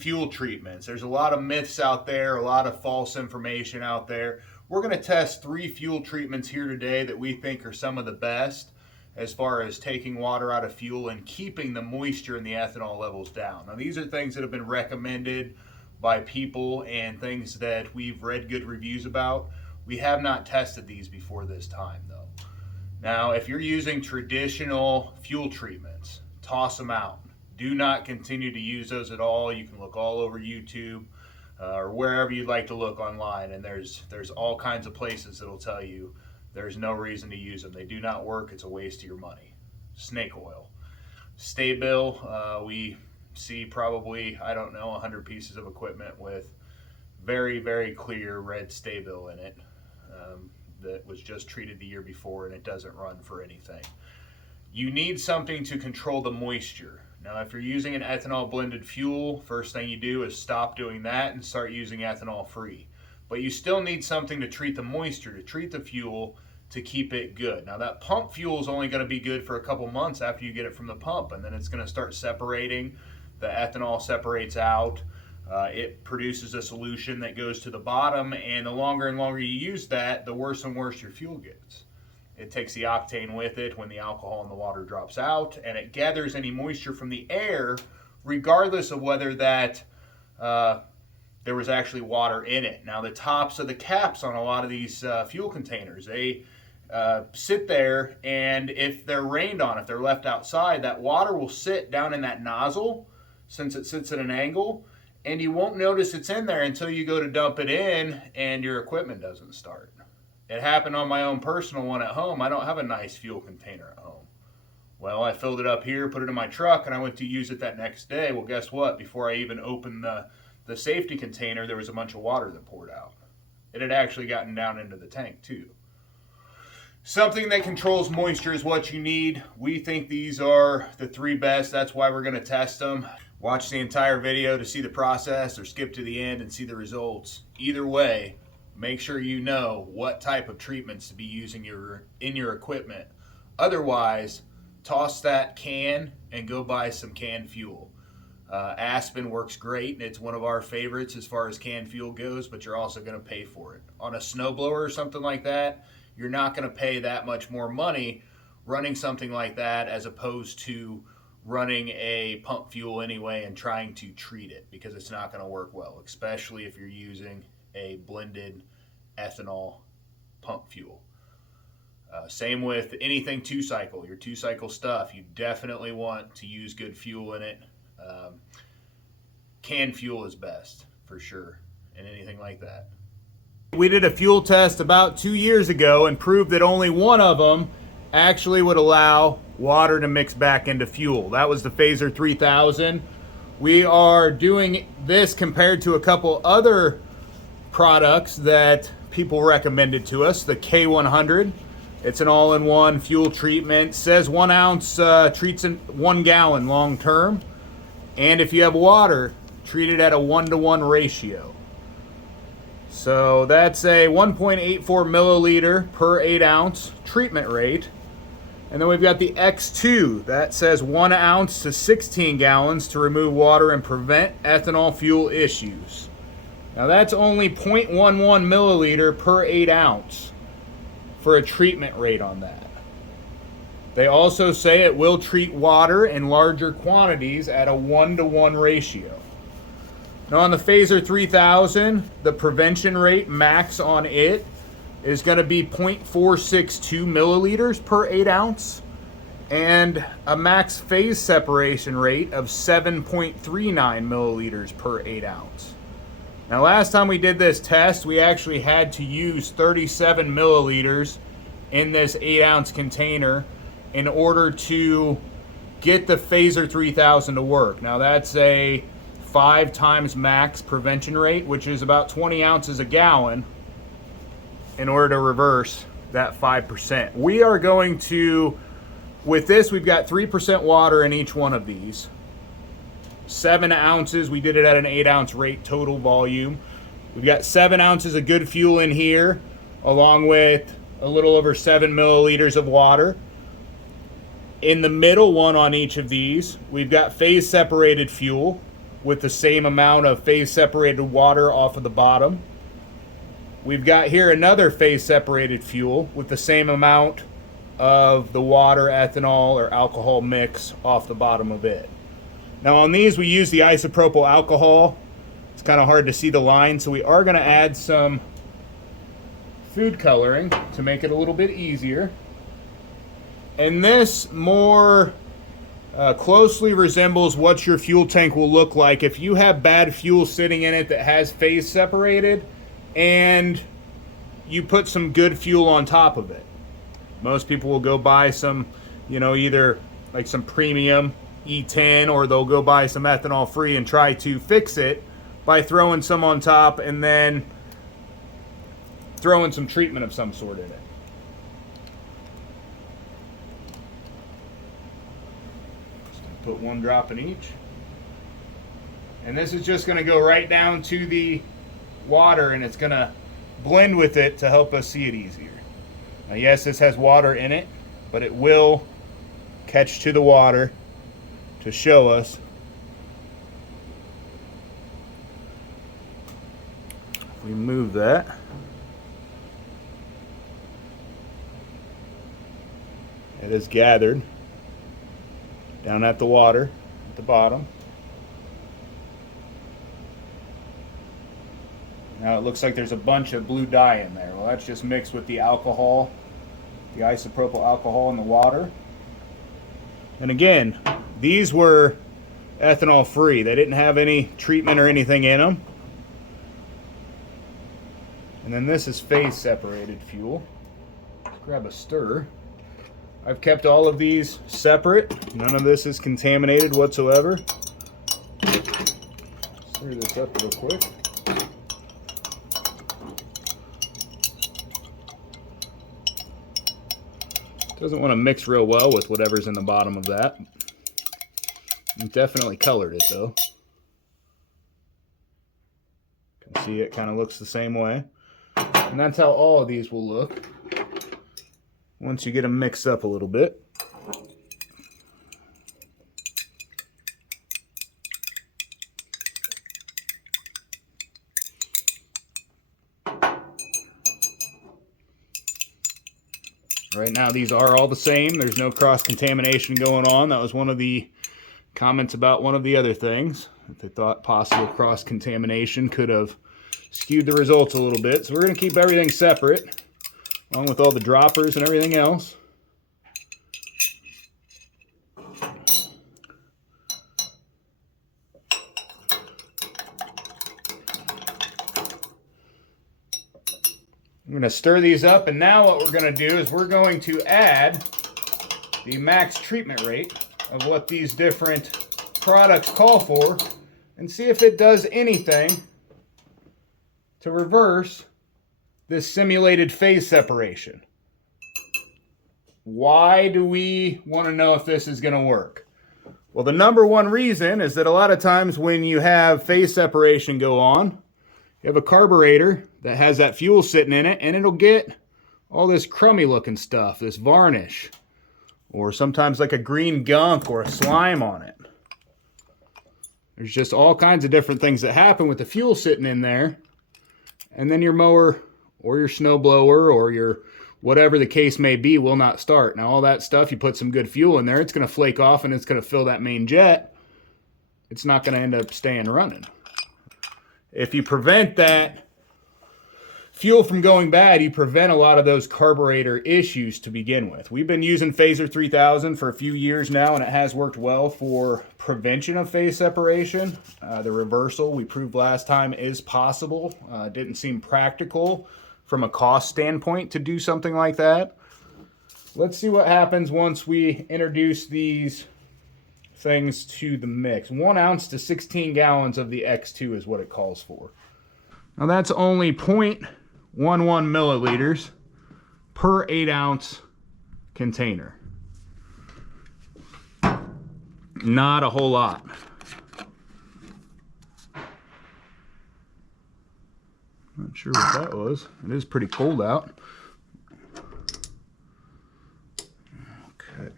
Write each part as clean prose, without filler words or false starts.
fuel treatments. There's a lot of myths out there, a lot of false information out there. We're going to test 3 fuel treatments here today that we think are some of the best as far as taking water out of fuel and keeping the moisture and the ethanol levels down. Now, these are things that have been recommended by people and things that we've read good reviews about. We have not tested these before this time, though. Now, if you're using traditional fuel treatments, toss them out. Do not continue to use those at all. You can look all over YouTube or wherever you'd like to look online, and there's all kinds of places that'll tell you there's no reason to use them. They do not work. It's a waste of your money. Snake oil. Sta-Bil, we see probably, I don't know, 100 pieces of equipment with very, very clear red Sta-Bil in it that was just treated the year before, and it doesn't run for anything. You need something to control the moisture. Now, if you're using an ethanol blended fuel, first thing you do is stop doing that and start using ethanol free. But you still need something to treat the moisture, to treat the fuel, to keep it good. Now, that pump fuel is only going to be good for a couple months after you get it from the pump, and then it's going to start separating. The ethanol separates out. It produces a solution that goes to the bottom, and the longer and longer you use that, the worse and worse your fuel gets. It takes the octane with it when the alcohol in the water drops out, and it gathers any moisture from the air, regardless of whether that there was actually water in it. Now, the tops of the caps on a lot of these fuel containers, they sit there, and if they're rained on, if they're left outside, that water will sit down in that nozzle since it sits at an angle, and you won't notice it's in there until you go to dump it in and your equipment doesn't start. It happened on my own personal one at home. I don't have a nice fuel container at home. Well, I filled it up here, put it in my truck, and I went to use it that next day. Well, guess what? Before I even opened the safety container, there was a bunch of water that poured out. It had actually gotten down into the tank too. Something that controls moisture is what you need. We think these are the 3 best. That's why we're going to test them. Watch the entire video to see the process, or skip to the end and see the results. Either way, make sure you know what type of treatments to be using in your equipment. Otherwise, toss that can and go buy some canned fuel. Aspen works great, and it's one of our favorites as far as canned fuel goes, but you're also going to pay for it. On a snowblower or something like that, you're not going to pay that much more money running something like that as opposed to running a pump fuel anyway and trying to treat it, because it's not going to work well, especially if you're using a blended ethanol pump fuel. Same with anything 2-cycle, your 2-cycle stuff. You definitely want to use good fuel in it. Canned fuel is best for sure, and anything like that. We did a fuel test about 2 years ago and proved that only one of them actually would allow water to mix back into fuel. That was the Phaser 3000. We are doing this compared to a couple other products that people recommended to us. The K100. It's an all-in-one fuel treatment. Says 1 ounce treats in 1 gallon long term. And if you have water, treat it at a 1-to-1 ratio. So that's a 1.84 milliliter per 8 ounce treatment rate. And then we've got the X2. That says 1 ounce to 16 gallons to remove water and prevent ethanol fuel issues. Now that's only 0.11 milliliter per 8 ounce for a treatment rate on that. They also say it will treat water in larger quantities at a 1-to-1 ratio. Now on the Phaser 3000, the prevention rate max on it is going to be 0.462 milliliters per 8 ounce and a max phase separation rate of 7.39 milliliters per 8 ounce. Now last time we did this test, we actually had to use 37 milliliters in this 8 ounce container in order to get the Phaser 3000 to work. Now that's a 5 times max prevention rate, which is about 20 ounces a gallon, in order to reverse that 5%. We are going to, with this, we've got 3% water in each one of these. 7 ounces, we did it at an 8 ounce rate total volume. We've got 7 ounces of good fuel in here, along with a little over 7 milliliters of water. In the middle one on each of these, we've got phase separated fuel. with the same amount of phase separated water off of the bottom. We've got here another phase separated fuel with the same amount of the water, ethanol, or alcohol mix off the bottom of it. Now on these we use the isopropyl alcohol. It's kind of hard to see the line, so we are going to add some food coloring to make it a little bit easier. And this more closely resembles what your fuel tank will look like if you have bad fuel sitting in it that has phase separated and you put some good fuel on top of it. Most people will go buy some, either like some premium E10, or they'll go buy some ethanol free and try to fix it by throwing some on top and then throwing some treatment of some sort in it. Put 1 drop in each. And this is just going to go right down to the water, and it's going to blend with it to help us see it easier. Now yes, this has water in it, but it will catch to the water to show us. If we move that, it is gathered down at the water at the bottom. Now it looks like there's a bunch of blue dye in there. Well, that's just mixed with the alcohol, the isopropyl alcohol in the water. And again, these were ethanol free. They didn't have any treatment or anything in them. And then this is phase separated fuel. Let's grab a stir. I've kept all of these separate. None of this is contaminated whatsoever. Stir this up real quick. Doesn't want to mix real well with whatever's in the bottom of that. You definitely colored it though. You can see it kind of looks the same way. And that's how all of these will look once you get them mixed up a little bit. Right now these are all the same. There's no cross-contamination going on. That was one of the comments about one of the other things, that they thought possible cross-contamination could have skewed the results a little bit. So we're going to keep everything separate, along with all the droppers and everything else. I'm going to stir these up, and now what we're going to do is we're going to add the max treatment rate of what these different products call for and see if it does anything to reverse this simulated phase separation. Why do we want to know if this is going to work? Well, the number one reason is that a lot of times when you have phase separation go on, you have a carburetor that has that fuel sitting in it, and it'll get all this crummy looking stuff, this varnish, or sometimes like a green gunk or a slime on it. There's just all kinds of different things that happen with the fuel sitting in there, and then your mower or your snowblower or your whatever the case may be will not start. Now all that stuff, you put some good fuel in there, it's going to flake off and it's going to fill that main jet. It's not going to end up staying running. If you prevent that fuel from going bad, you prevent a lot of those carburetor issues to begin with. We've been using Phaser 3000 for a few years now, and it has worked well for prevention of phase separation. The reversal, we proved last time, is possible. Didn't seem practical from a cost standpoint to do something like that. Let's see what happens once we introduce these things to the mix. 1 ounce to 16 gallons of the X2 is what it calls for. Now that's only 0.11 milliliters per 8 ounce container. Not a whole lot. Not sure what that was. It is pretty cold out. Okay.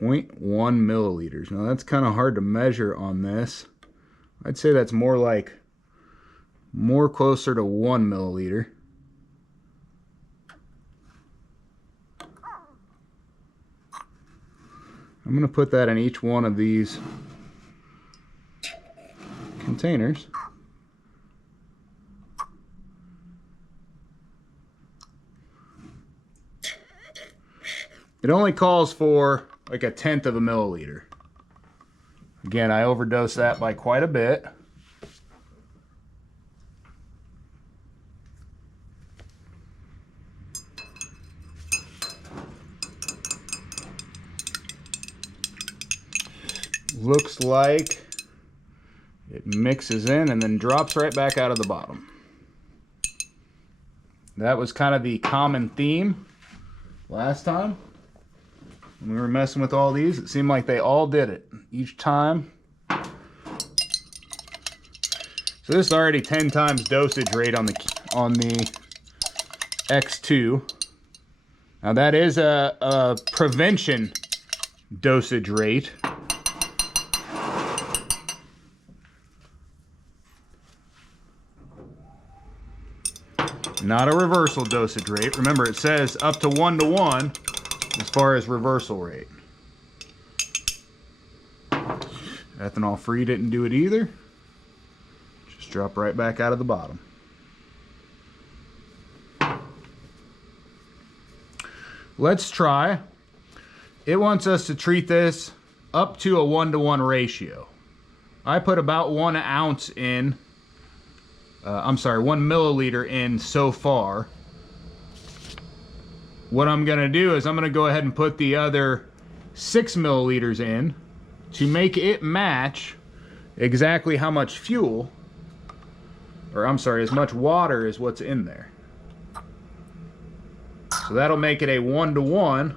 0.1 milliliters. Now that's kind of hard to measure on this. I'd say that's more closer to 1 milliliter. I'm going to put that in each one of these containers. It only calls for like 1/10 of a milliliter. Again, I overdosed that by quite a bit. Looks like it mixes in and then drops right back out of the bottom. That was kind of the common theme last time. When we were messing with all these, it seemed like they all did it each time. So this is already 10 times dosage rate on the X2. Now that is a prevention dosage rate. Not a reversal dosage rate. Remember, it says up to 1:1 as far as reversal rate. Ethanol free didn't do it either. Just drop right back out of the bottom. Let's try. It wants us to treat this up to a 1:1 ratio. I put about 1 ounce in. 1 milliliter in so far. What I'm going to do is I'm going to go ahead and put the other 6 milliliters in to make it match exactly how much fuel, or as much water as what's in there. So that'll make it a 1:1.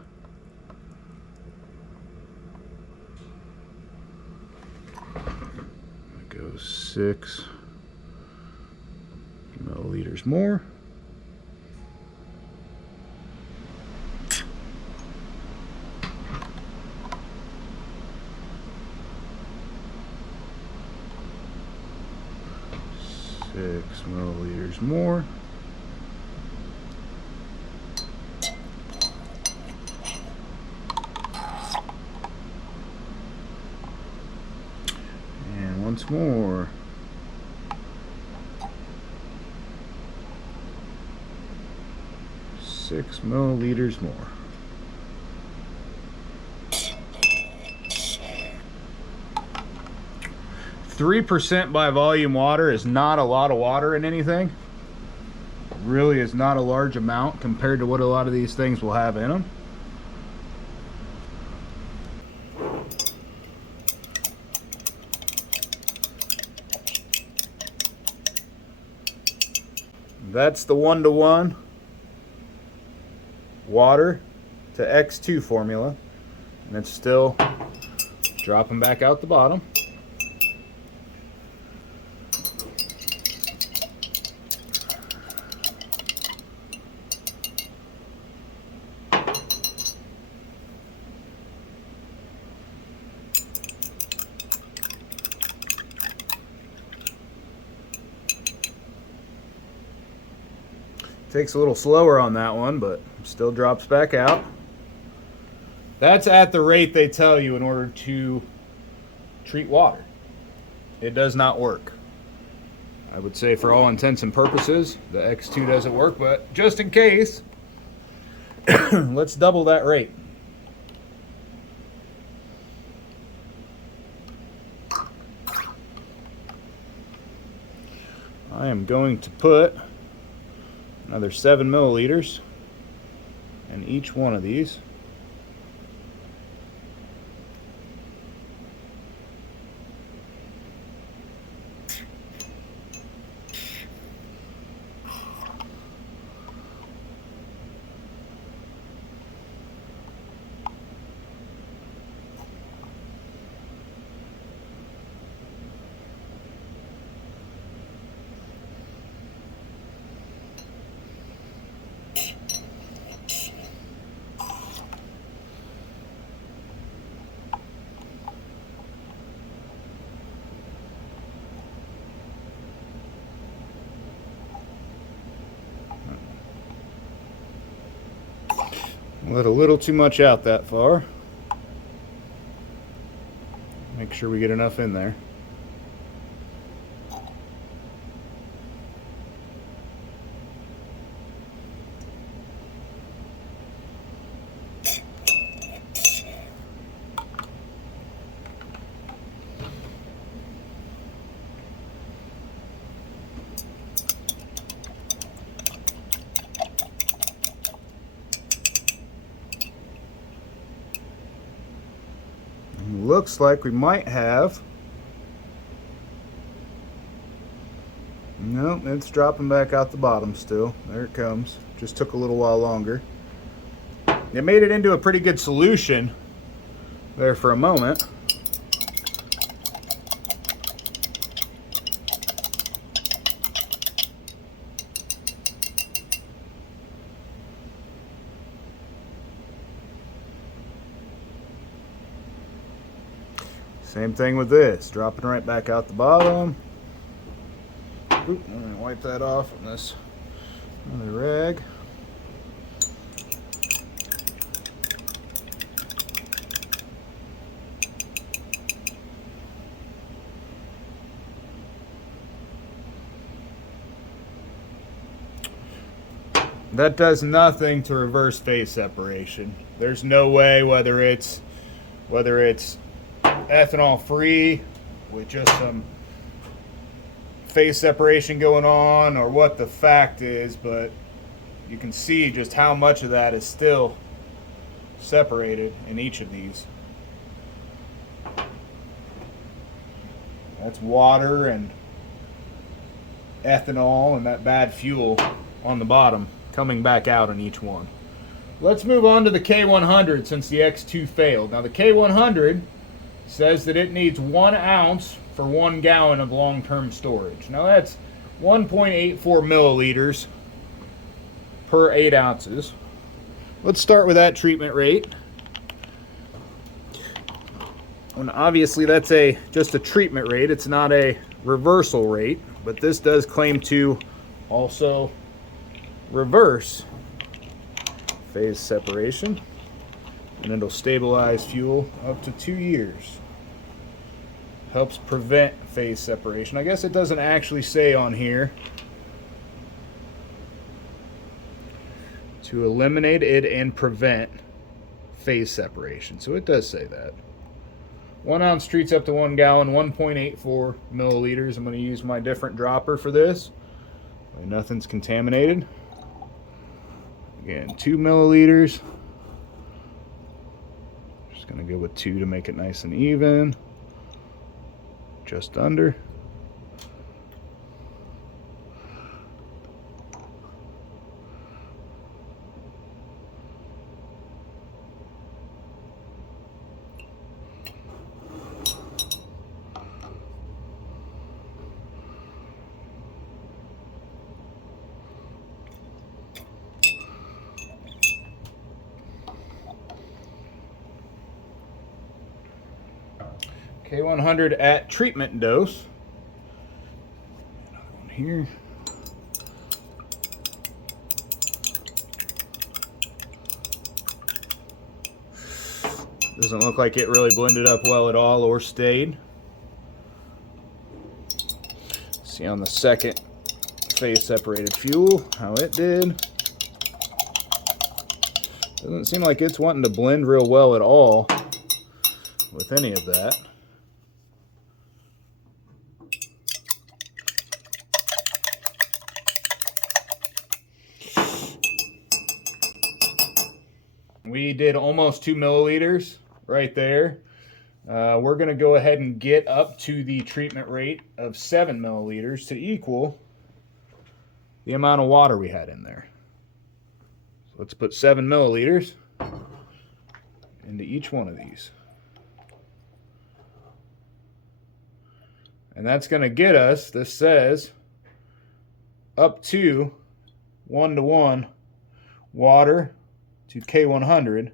Go 6 milliliters more. Six milliliters more. And once more. 6 milliliters more. .3% by volume water is not a lot of water in anything. It really is not a large amount compared to what a lot of these things will have in them. That's the 1:1 water to X2 formula, and it's still dropping back out the bottom. Takes a little slower on that one, but still drops back out. That's at the rate they tell you in order to treat water. It does not work. I would say for all intents and purposes, the X2 doesn't work, but just in case, let's double that rate. I am going to put another 7 milliliters in each one of these. Let a little too much out that far. Make sure we get enough in there. Looks like we might have. Nope, it's dropping back out the bottom still. There it comes. Just took a little while longer. It made it into a pretty good solution there for a moment. Same thing with this, dropping right back out the bottom. Oop, I'm gonna wipe that off on this other rag. That does nothing to reverse phase separation. There's no way, whether it's ethanol free with just some phase separation going on, or what the fact is, but you can see just how much of that is still separated in each of these. That's water and ethanol and that bad fuel on the bottom coming back out on each one. Let's move on to the K100 since the X2 failed. Now the K100 says that it needs 1 ounce for 1 gallon of long-term storage. Now that's 1.84 milliliters per 8 ounces. Let's start with that treatment rate. And obviously that's just a treatment rate. It's not a reversal rate, but this does claim to also reverse phase separation, and it'll stabilize fuel up to 2 years. Helps prevent phase separation. I guess it doesn't actually say on here to eliminate it and prevent phase separation, so it does say that. 1 ounce treats up to 1 gallon, 1.84 milliliters. I'm going to use my different dropper for this. Nothing's contaminated. Again, 2 milliliters. Just going to go with 2 to make it nice and even. Just under. K100 at treatment dose. Another one here. Doesn't look like it really blended up well at all or stayed. See on the second phase separated fuel how it did. Doesn't seem like it's wanting to blend real well at all with any of that. We did almost 2 milliliters right there. We're going to go ahead and get up to the treatment rate of 7 milliliters to equal the amount of water we had in there. So let's put 7 milliliters into each one of these. And that's going to get us, this says, up to 1:1 water to K100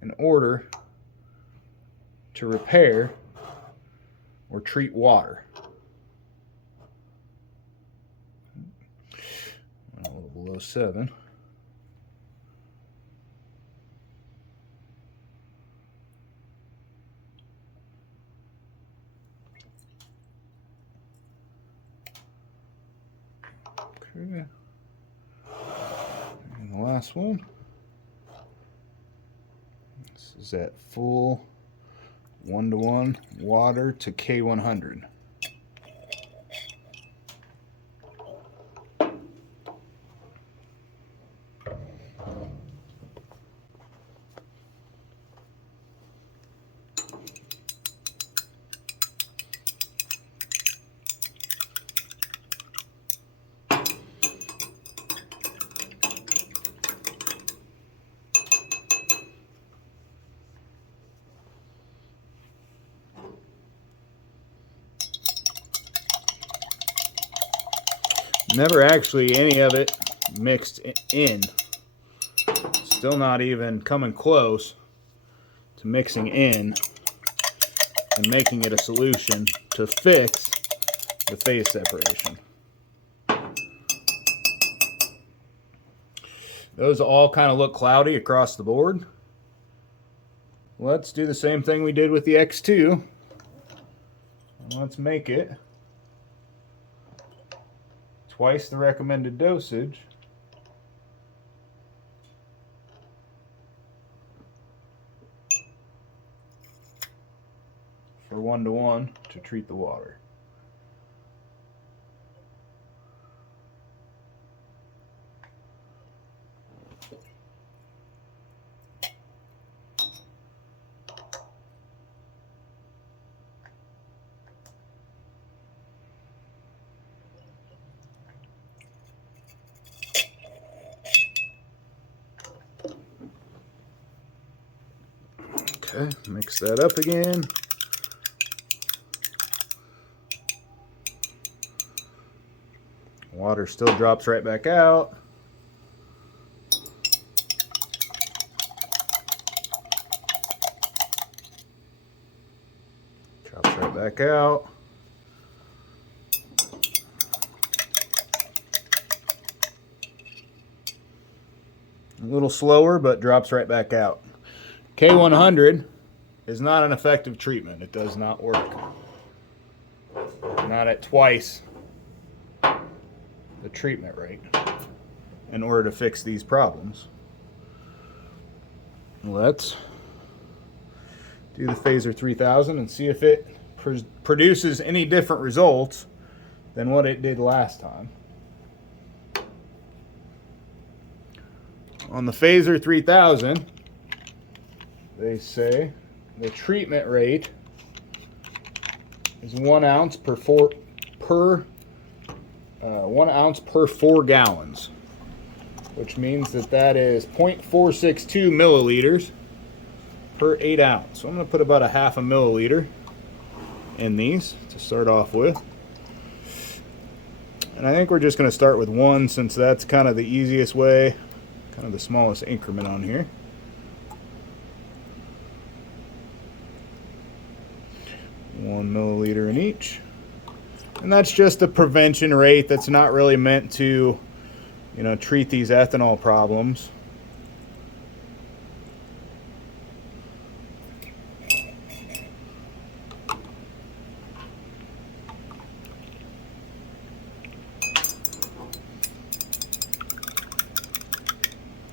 in order to repair or treat water. A little below 7. last one. This is at full 1:1 water to K100. Never actually any of it mixed in. Still not even coming close to mixing in and making it a solution to fix the phase separation. Those all kind of look cloudy across the board. Let's do the same thing we did with the X2. Let's make it twice the recommended dosage for 1:1 to treat the water. Okay, mix that up again. Water still drops right back out. Drops right back out. A little slower, but drops right back out. K100 is not an effective treatment. It does not work. Not at twice the treatment rate in order to fix these problems. Let's do the Phaser 3000 and see if it produces any different results than what it did last time. On the Phaser 3000, they say the treatment rate is 1 ounce per 4 gallons, which means that is 0.462 milliliters per 8 ounce. So I'm going to put about a half a milliliter in these to start off with. And I think we're just going to start with 1 since that's kind of the easiest way, kind of the smallest increment on here. 1 milliliter in each. And that's just the prevention rate. That's not really meant to, treat these ethanol problems.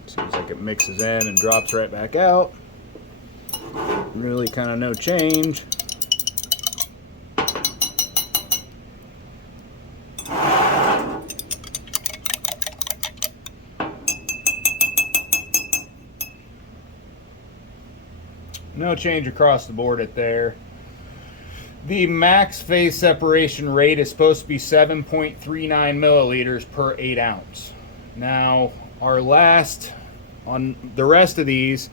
Seems like it mixes in and drops right back out. Really kind of no change. No change across the board at there. The max phase separation rate is supposed to be 7.39 milliliters per 8 ounce. Now, on the rest of these,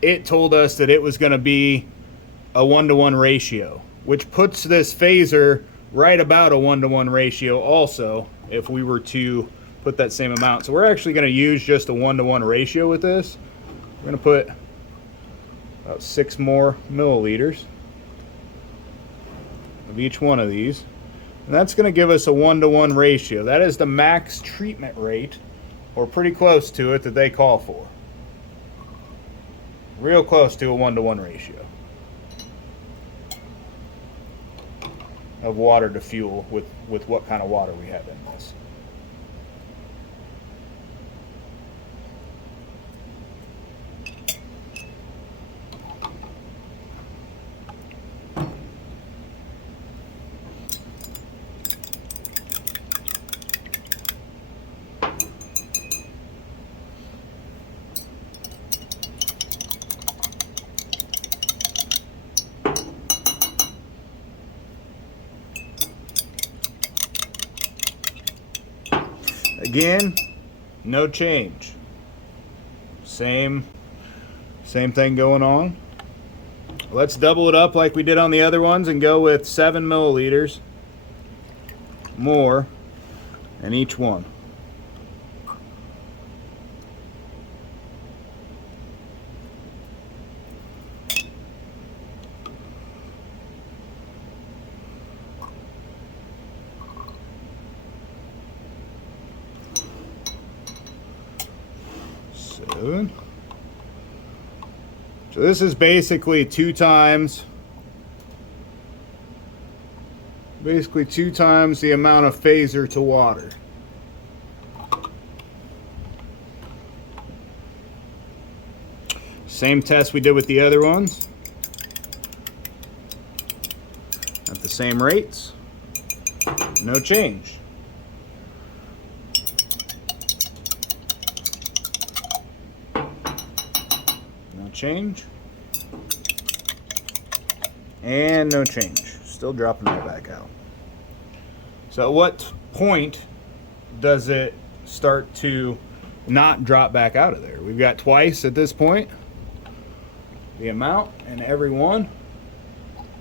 it told us that it was going to be a 1:1 ratio, which puts this phaser right about a 1:1 ratio also if we were to put that same amount. So we're actually going to use just a 1:1 ratio with this. We're going to put about 6 more milliliters of each one of these. And that's going to give us a 1:1 ratio. That is the max treatment rate, or pretty close to it, that they call for. Real close to a 1:1 ratio of water to fuel with what kind of water we have in this. Again, no change. Same thing going on. Let's double it up like we did on the other ones and go with 7 milliliters more in each one. So this is basically two times the amount of phaser to water. Same test we did with the other ones. At the same rates. No change. Change and no change, still dropping right back out. So at what point does it start to not drop back out of there? We've got twice at this point the amount in every one.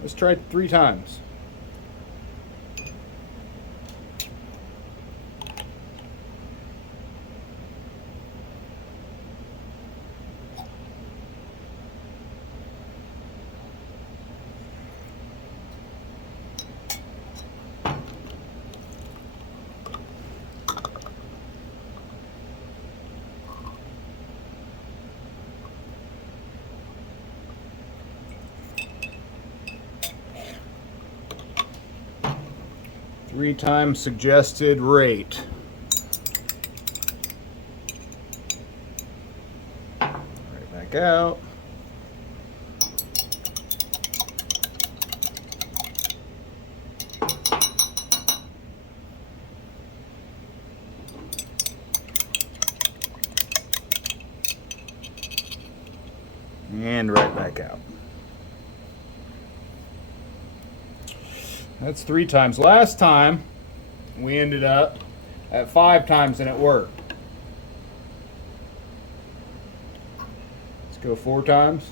Let's try 3 times. Three times suggested rate. Right back out. And right back out. That's 3 times. Last time we ended up at 5 times and it worked. Let's go 4 times.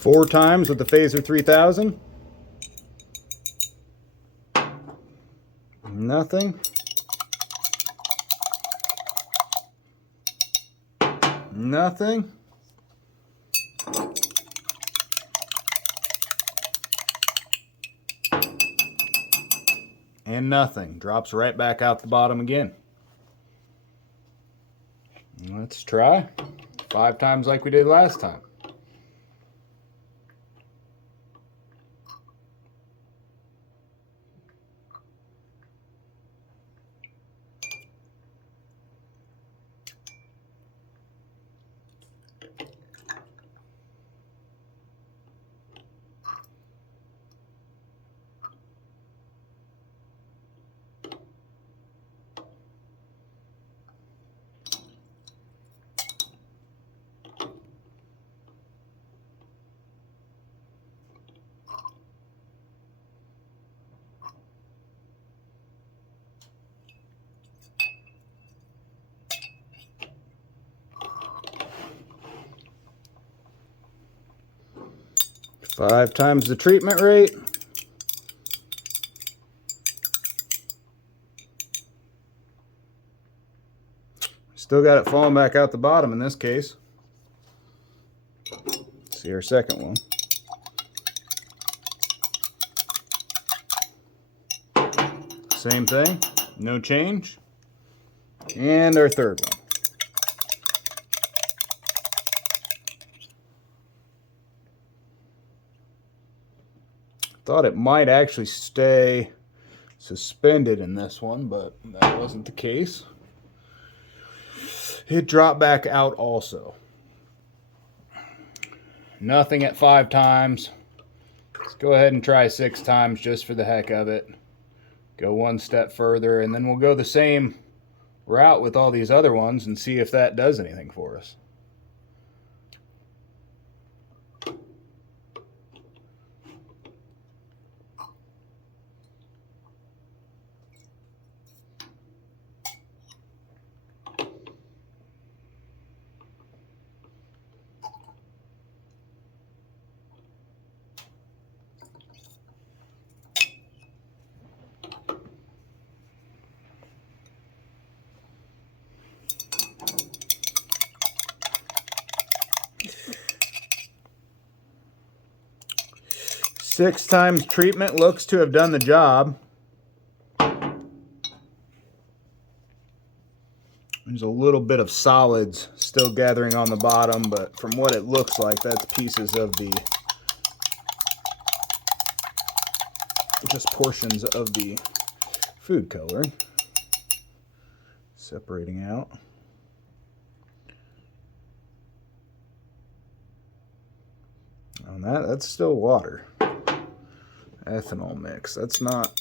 Four times with the Phaser 3000. Nothing. Nothing. And nothing. Drops right back out the bottom again. Let's try 5 times like we did last time. Five times the treatment rate. Still got it falling back out the bottom in this case. See our second one. Same thing, no change. And our third one. Thought it might actually stay suspended in this one, but that wasn't the case. It dropped back out also. Nothing at 5 times. Let's go ahead and try 6 times just for the heck of it. Go one step further, and then we'll go the same route with all these other ones and see if that does anything for us. Six times treatment looks to have done the job. There's a little bit of solids still gathering on the bottom, but from what it looks like, that's pieces of the, just portions of the food coloring separating out. On that's still water. Ethanol mix. That's not.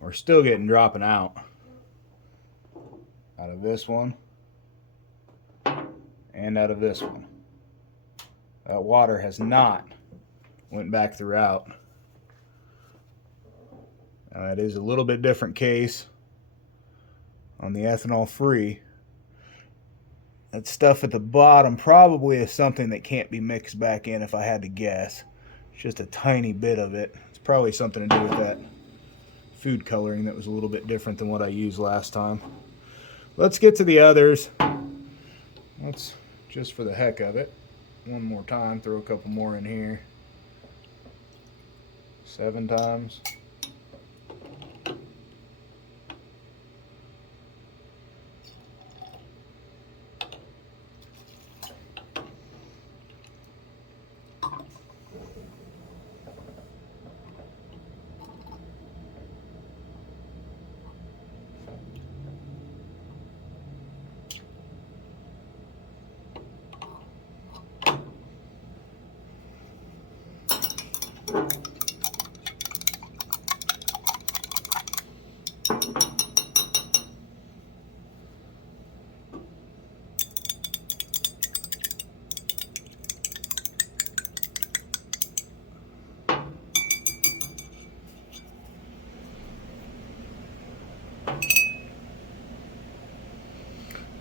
We're still getting dropping out of this one and out of this one. That water has not went back throughout. Now that is a little bit different case on the ethanol free. That stuff at the bottom probably is something that can't be mixed back in if I had to guess. It's just a tiny bit of it. It's probably something to do with that food coloring that was a little bit different than what I used last time. Let's get to the others. Let's, just for the heck of it, one more time, throw a couple more in here. 7 times.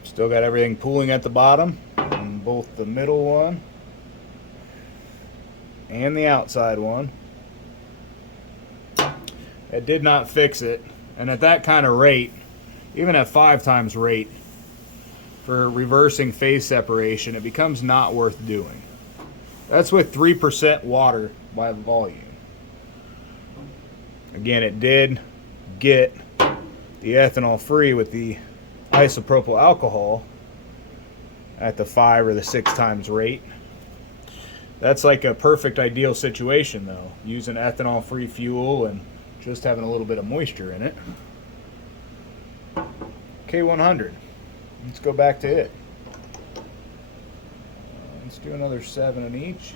Still got everything pooling at the bottom, and both the middle one and the outside one. It did not fix it, and at that kind of rate, even at 5 times rate for reversing phase separation, it becomes not worth doing. That's with 3% water by volume. Again, it did get the ethanol free with the isopropyl alcohol at the 5 or the 6 times rate. That's like a perfect ideal situation though, using ethanol free fuel and just having a little bit of moisture in it. K100, let's go back to it. Let's do another 7 in each.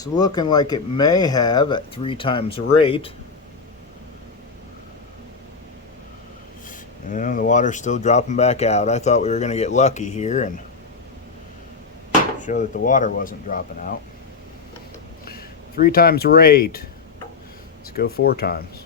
It's looking like it may have at 3 times rate. And the water's still dropping back out. I thought we were going to get lucky here and show that the water wasn't dropping out. 3 times rate. Let's go 4 times.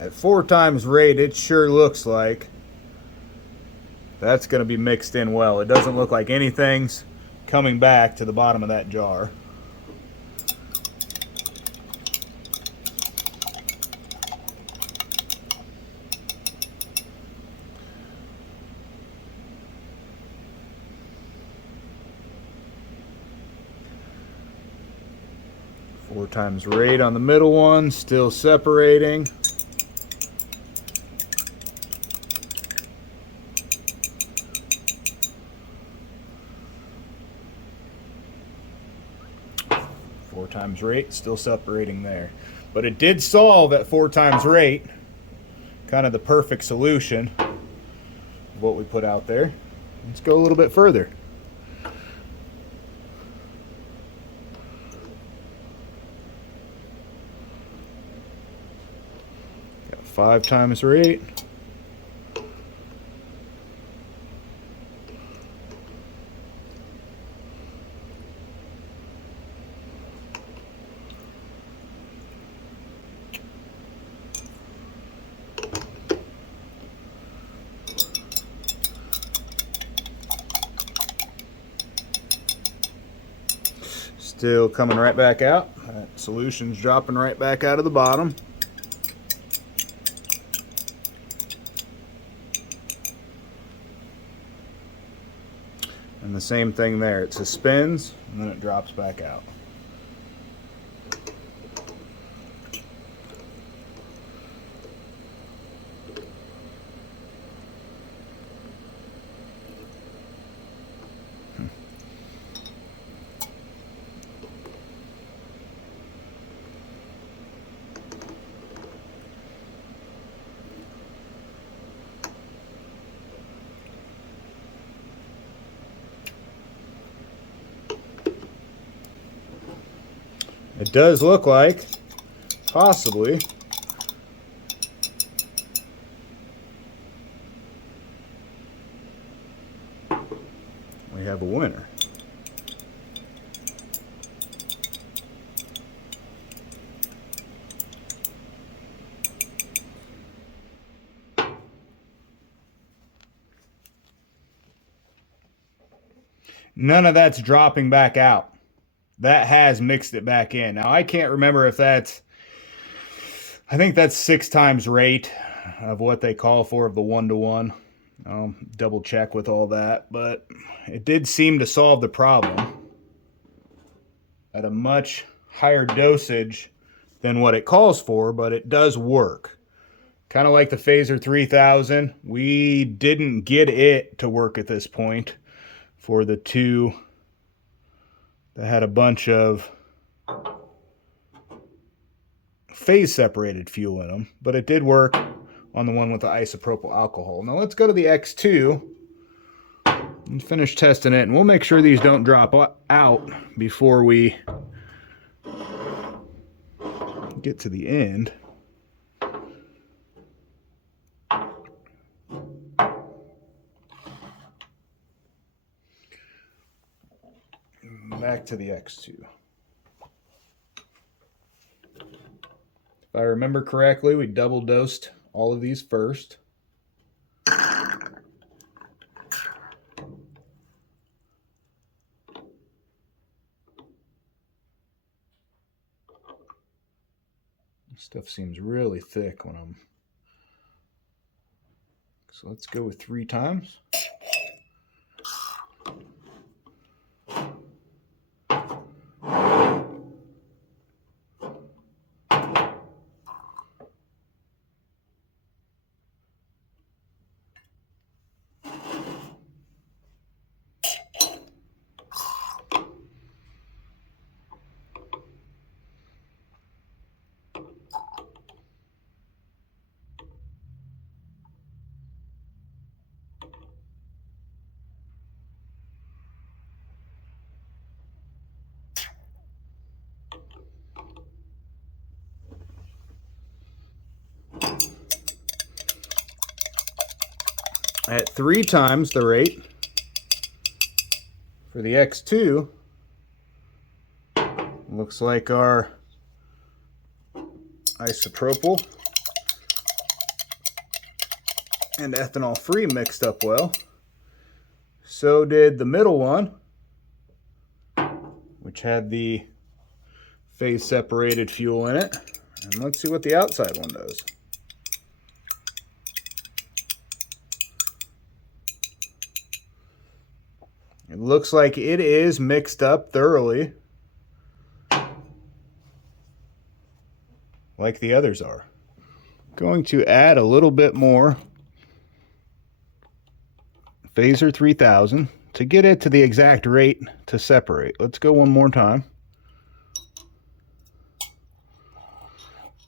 At 4 times rate, it sure looks like that's going to be mixed in well. It doesn't look like anything's coming back to the bottom of that jar. Four times rate on the middle one, still separating. Four times rate, still separating there. But it did solve at 4 times rate. Kind of the perfect solution of what we put out there. Let's go a little bit further. Got 5 times rate. Still coming right back out. That solution's dropping right back out of the bottom. And the same thing there. It suspends and then it drops back out. It does look like, possibly, we have a winner. None of that's dropping back out. That has mixed it back in. Now, I can't remember if that's, I think that's 6 times rate of what they call for of the 1-to-1. I'll double check with all that, but it did seem to solve the problem at a much higher dosage than what it calls for, but it does work. Kind of like the Phaser 3000. We didn't get it to work at this point for the 2 that had a bunch of phase separated fuel in them, but it did work on the one with the isopropyl alcohol. Now let's go to the X2 and finish testing it, and we'll make sure these don't drop out before we get to the end. Back to the X2. If I remember correctly, we double dosed all of these first. Stuff seems really thick when I'm... So let's go with 3 times. At 3 times the rate for the X2, looks like our isopropyl and ethanol free mixed up well. So did the middle one, which had the phase separated fuel in it. And let's see what the outside one does. It looks like it is mixed up thoroughly, like the others are. Going to add a little bit more Phaser 3000 to get it to the exact rate to separate. Let's go one more time.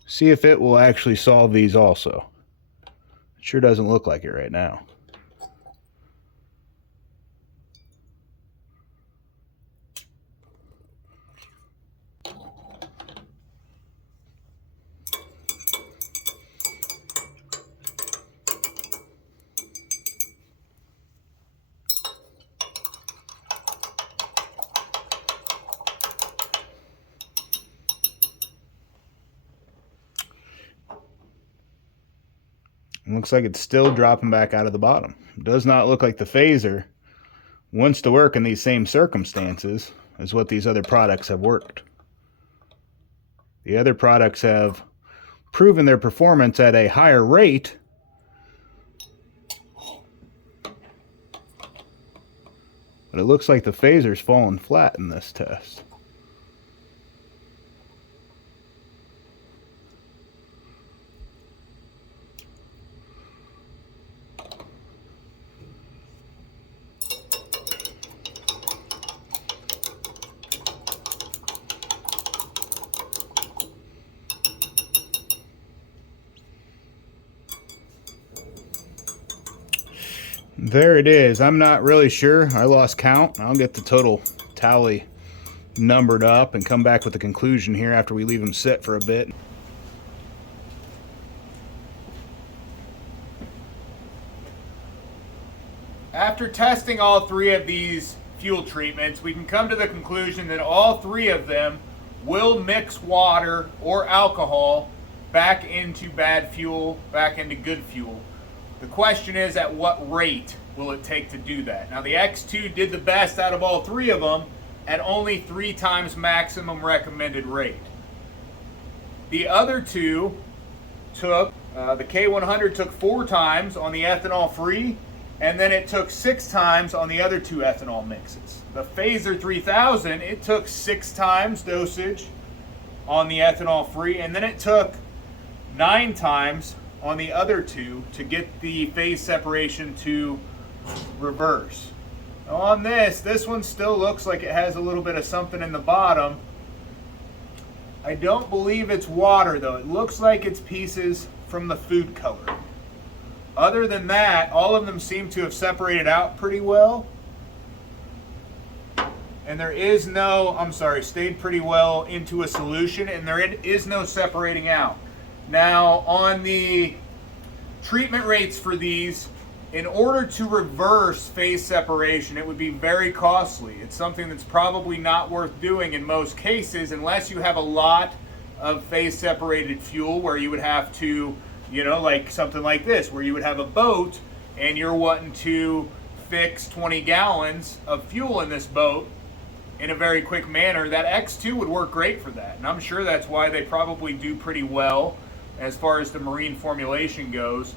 See if it will actually solve these also. It sure doesn't look like it right now. It looks like it's still dropping back out of the bottom. It does not look like the phaser wants to work in these same circumstances as what these other products have worked. The other products have proven their performance at a higher rate, but it looks like the phaser's falling flat in this test. There it is. I'm not really sure. I lost count. I'll get the total tally numbered up and come back with a conclusion here after we leave them sit for a bit. After testing all 3 of these fuel treatments, we can come to the conclusion that all 3 of them will mix water or alcohol back into bad fuel, back into good fuel. The question is, at what rate will it take to do that? Now, the X2 did the best out of all 3 of them at only 3 times maximum recommended rate. The other 2 took, the K100 took 4 times on the ethanol free, and then it took 6 times on the other 2 ethanol mixes. The Phaser 3000, it took 6 times dosage on the ethanol free, and then it took 9 times on the other 2 to get the phase separation to reverse. Now on this one still looks like it has a little bit of something in the bottom. I don't believe it's water though. It looks like it's pieces from the food color. Other than that, all of them seem to have separated out pretty well. And there is no, stayed pretty well into a solution, and there is no separating out. Now, on the treatment rates for these, in order to reverse phase separation, it would be very costly. It's something that's probably not worth doing in most cases unless you have a lot of phase separated fuel where you would have to, like something like this, where you would have a boat and you're wanting to fix 20 gallons of fuel in this boat. in a very quick manner, that X2 would work great for that. And I'm sure that's why they probably do pretty well as far as the marine formulation goes.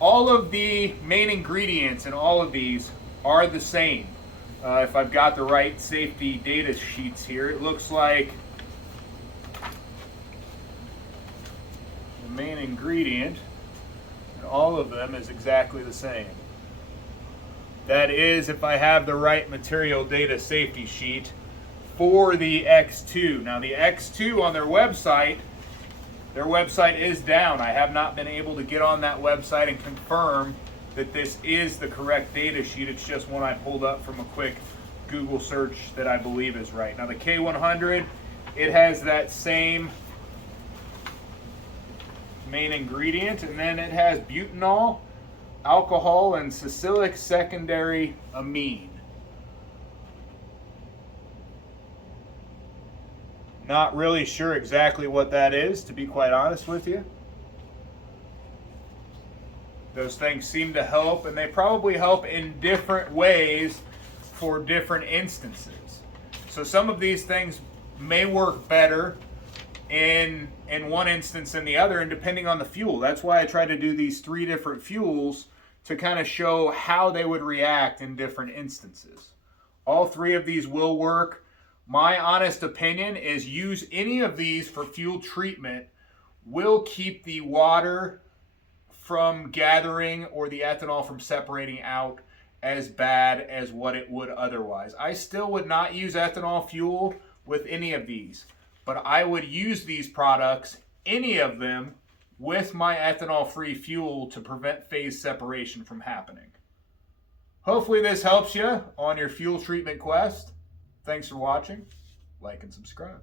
All of the main ingredients in all of these are the same. If I've got the right safety data sheets here, it looks like the main ingredient in all of them is exactly the same. That is, if I have the right material data safety sheet for the X2. Now the X2 on their website is down. I have not been able to get on that website and confirm that this is the correct data sheet. It's just one I pulled up from a quick Google search that I believe is right. Now the K100, it has that same main ingredient, and then it has butanol, alcohol, and salicylic secondary amine. Not really sure exactly what that is, to be quite honest with you. Those things seem to help, and they probably help in different ways for different instances. So some of these things may work better in one instance than the other, and depending on the fuel. That's why I try to do these 3 different fuels to kind of show how they would react in different instances. All 3 of these will work. My honest opinion is use any of these for fuel treatment will keep the water from gathering or the ethanol from separating out as bad as what it would otherwise. I still would not use ethanol fuel with any of these, but I would use these products, any of them, with my ethanol-free fuel to prevent phase separation from happening. Hopefully this helps you on your fuel treatment quest. Thanks for watching. Like and subscribe.